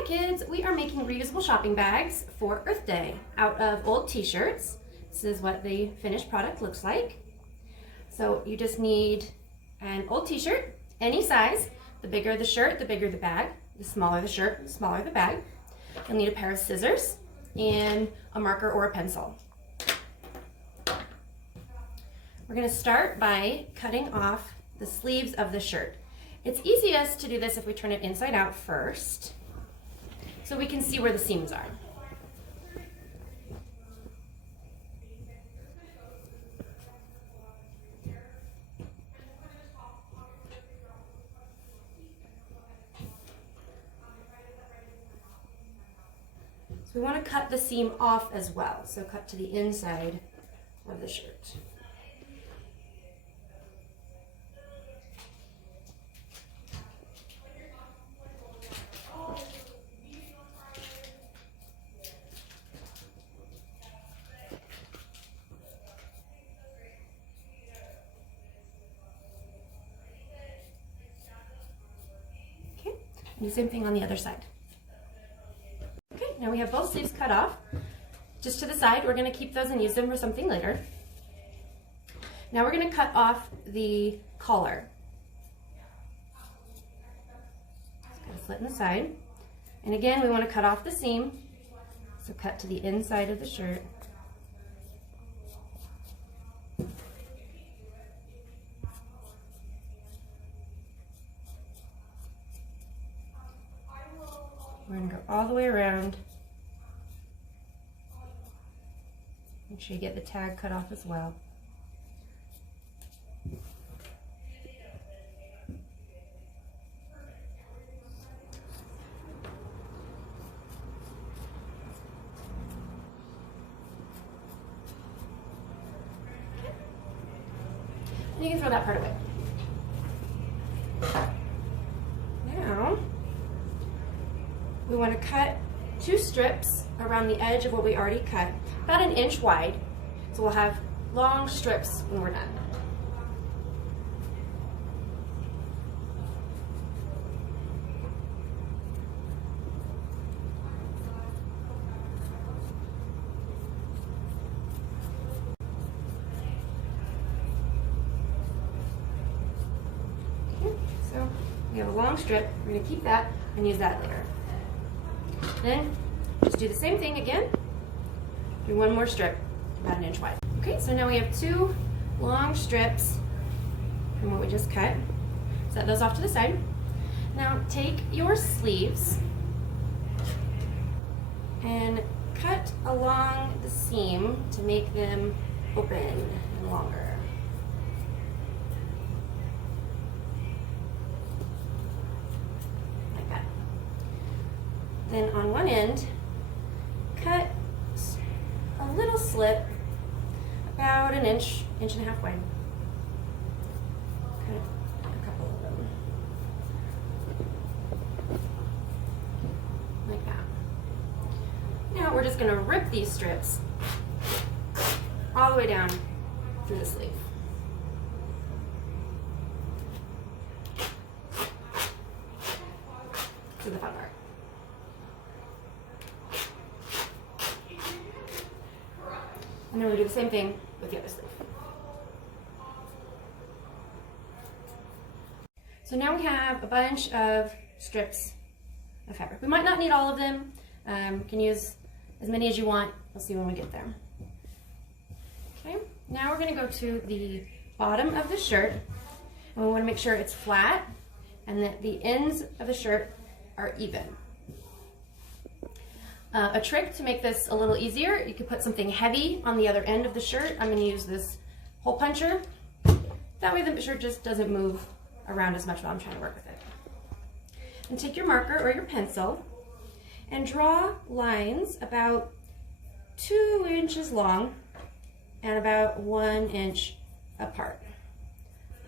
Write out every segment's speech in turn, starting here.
Hi kids, we are making reusable shopping bags for Earth Day out of old t-shirts. This is what the finished product looks like. So you just need an old t-shirt, any size. The bigger the shirt, the bigger the bag. The smaller the shirt, the smaller the bag. You'll need a pair of scissors and a marker or a pencil. We're going to start by cutting off the sleeves of the shirt. It's easiest to do this if we turn it inside out first, so we can see where the seams are. So we want to cut the seam off as well, so cut to the inside of the shirt. And the same thing on the other side. Okay, now we have both sleeves cut off. Just to the side, we're going to keep those and use them for something later. Now we're going to cut off the collar. It's got a slit in the side. And again, we want to cut off the seam. So cut to the inside of the shirt. We're going to go all the way around. Make sure you get the tag cut off as well. And you can throw that part away. Now, we want to cut 2 strips around the edge of what we already cut, about 1 inch wide. So we'll have long strips when we're done. Okay, so we have a long strip. We're going to keep that and use that later. Then just do the same thing again. Do 1 more strip, about 1 inch wide. Okay, so now we have 2 long strips from what we just cut. Set those off to the side. Now take your sleeves and cut along the seam to make them open and longer. Then on one end, cut a little slit about 1 inch, 1.5 inches wide. Cut a couple of them. Like that. Now we're just going to rip these strips all the way down through the sleeve. To the fun part. And then we'll do the same thing with the other sleeve. So now we have a bunch of strips of fabric. We might not need all of them. You can use as many as you want. We'll see when we get there. Okay, now we're going to go to the bottom of the shirt. And we want to make sure it's flat and that the ends of the shirt are even. A trick to make this a little easier, you could put something heavy on the other end of the shirt. I'm going to use this hole puncher. That way the shirt just doesn't move around as much while I'm trying to work with it. And take your marker or your pencil and draw lines about 2 inches long and about 1 inch apart,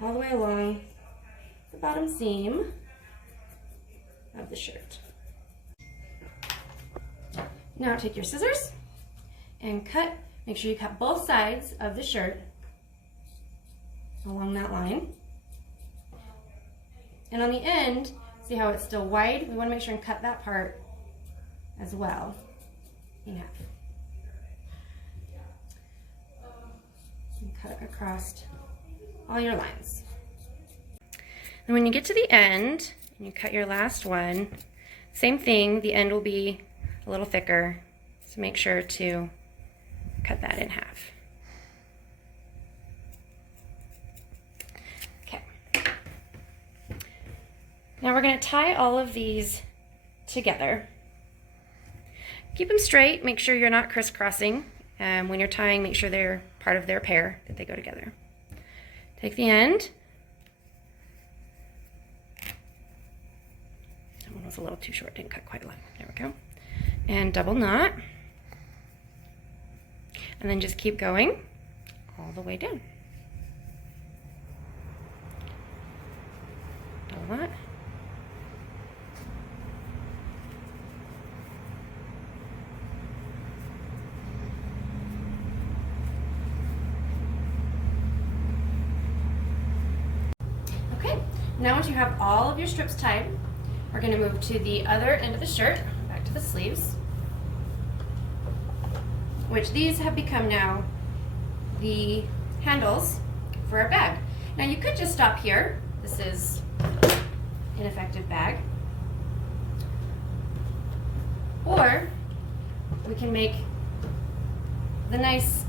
all the way along the bottom seam of the shirt. Now take your scissors and cut, make sure you cut both sides of the shirt along that line. And on the end, see how it's still wide? We want to make sure and cut that part as well in half. And cut across all your lines. And when you get to the end, and you cut your last one, same thing, the end will be a little thicker, so make sure to cut that in half. Okay. Now we're going to tie all of these together. Keep them straight, make sure you're not crisscrossing. When you're tying, make sure they're part of their pair, that they go together. Take the end. That one was a little too short, didn't cut quite long. There we go. And double knot. And then just keep going all the way down. Double knot. Okay, now once you have all of your strips tied, we're going to move to the other end of the shirt, back to the sleeves, which these have become now the handles for our bag. Now you could just stop here. This is an effective bag. Or we can make the nice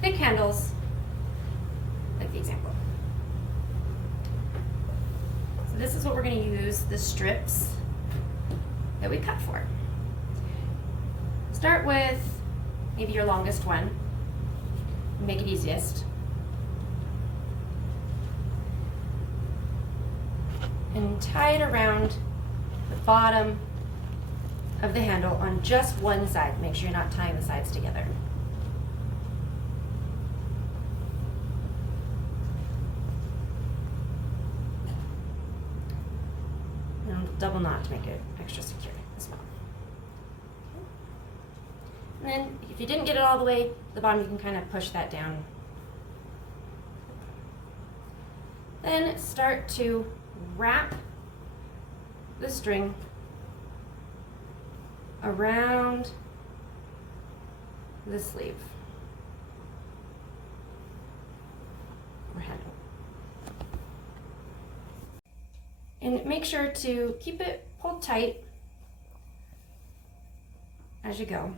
thick handles like the example. So this is what we're going to use the strips that we cut for. Start with maybe your longest one, make it easiest. And tie it around the bottom of the handle on just one side. Make sure you're not tying the sides together. And double knot to make it extra secure as well. And then if you didn't get it all the way to the bottom, you can kind of push that down. Then start to wrap the string around the sleeve or handle. And make sure to keep it pulled tight as you go.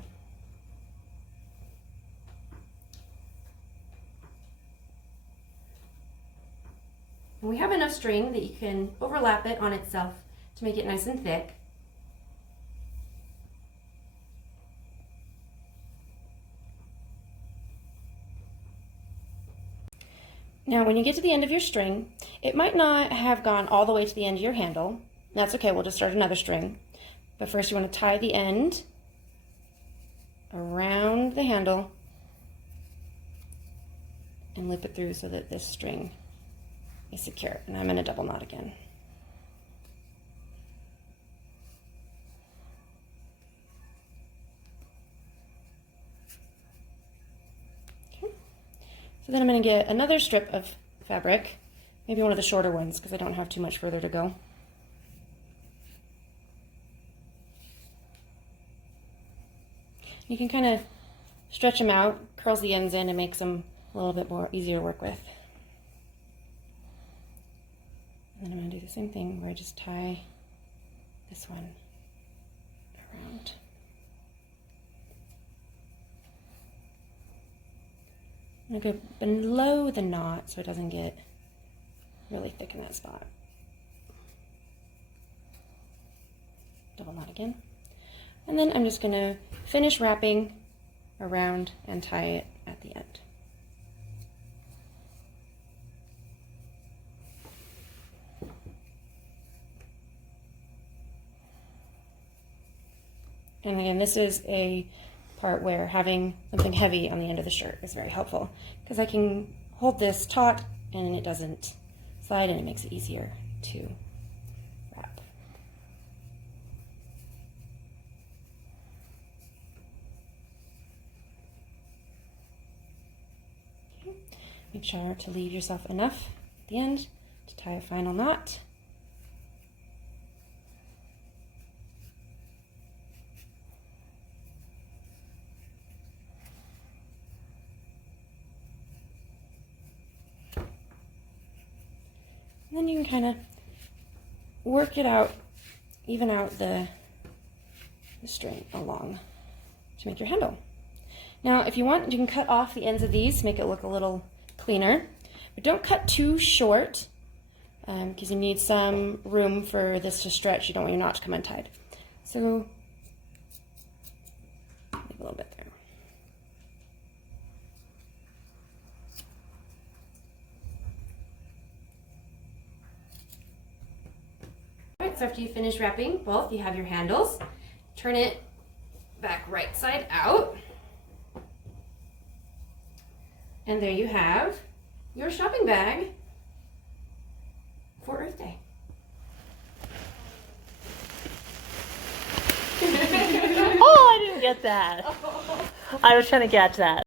And we have enough string that you can overlap it on itself to make it nice and thick. Now when you get to the end of your string, it might not have gone all the way to the end of your handle. That's okay, we'll just start another string. But first you want to tie the end around the handle and loop it through so that this string is secure. And I'm going to double knot again. Okay. So then I'm going to get another strip of fabric, maybe one of the shorter ones because I don't have too much further to go. You can kind of stretch them out, curls the ends in, and makes them a little bit more easier to work with. And then I'm going to do the same thing where I just tie this one around. I'm going to go below the knot so it doesn't get really thick in that spot. Double knot again. And then I'm just going to finish wrapping around and tie it at the end. And again, this is a part where having something heavy on the end of the shirt is very helpful because I can hold this taut and it doesn't slide and it makes it easier to wrap. Okay. Make sure to leave yourself enough at the end to tie a final knot. And then you can kind of work it out, even out the string along to make your handle. Now, if you want, you can cut off the ends of these to make it look a little cleaner, but don't cut too short because you need some room for this to stretch. You don't want your knot to come untied. So, maybe a little bit there. All right, so after you finish wrapping both, you have your handles. Turn it back right side out. And there you have your shopping bag for Earth Day. Oh, I didn't get that. I was trying to catch that.